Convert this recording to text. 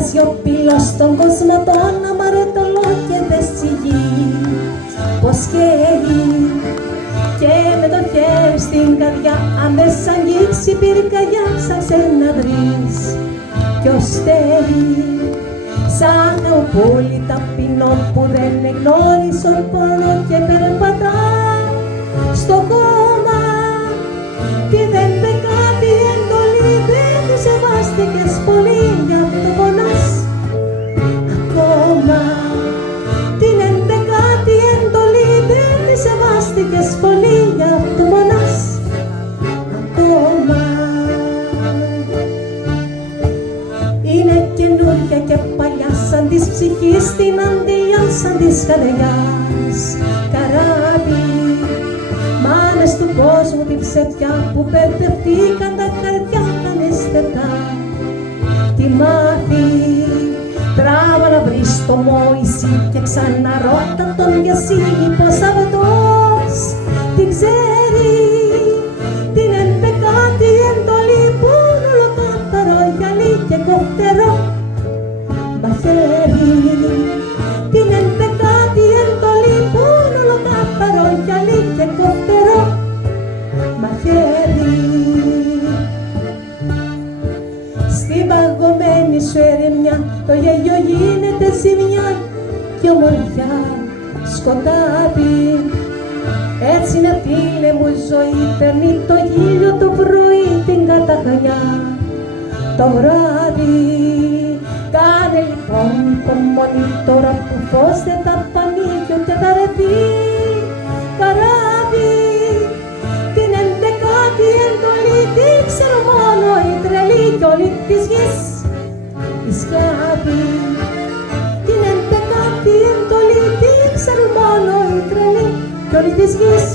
Μα σιωπηλό στον κόσμο τον αμαρτωλό και δε σιγεί πως καίει. Και με το χέρι στην καρδιά αμέσα αγγίξει πυρκαγιά σαν ξένα βρεις κι ως στέρι. Σαν νεοπόλη ταπεινό που δεν εγνώρισε πόνο και περπατά στο κόμμα. Τι δεν δε κάτι εντολή, δεν τη σεβάστηκες πολύ, γι' αυτό πονάς ακόμα. Την ενδεκάτη εντολή δεν τη σεβάστηκες πολύ, γι' αυτό πονάς ακόμα. Είναι καινούρια και παλιά σαν της ψυχής την αντιλιά, σαν της καρδιάς καράβι. Μάνες του κόσμου την ψευτιά που μπερδευτήκαν τα καρδιά κανείς δεν θα τη μάθει. Τράβα να βρεις το Μωυσή και ξαναρώτα τον για εσύ πως αυτός την ξέρει. Την ενδεκάτη εντολή που είναι ολοκάθαρο γυαλί και κοφτερό μαχαίρι. Την ενδεκάτη εντολή που είναι ολοκάθαρο γυαλί και κοφτερό μαχαίρι. Στην παγωμένη σου ερημιά το γέλιο γίνεται ζημιά και ομορφιά σκοτάδι. Έτσι είναι φίλε μου η ζωή, παίρνει το γέλιο το πρωί, την καταχανιά το βράδυ. Κάνε λοιπόν υπομονή τώρα που φως δεν θα φανεί κι ούτε θα ρεθεί καράβι. Την ενδεκάτη εντολή την ξέρω μόνο η τρελή κι όλη της γης η σκάβη. Την ενδεκάτη εντολή την ξέρω μόνο η τρελή κι όλη της γης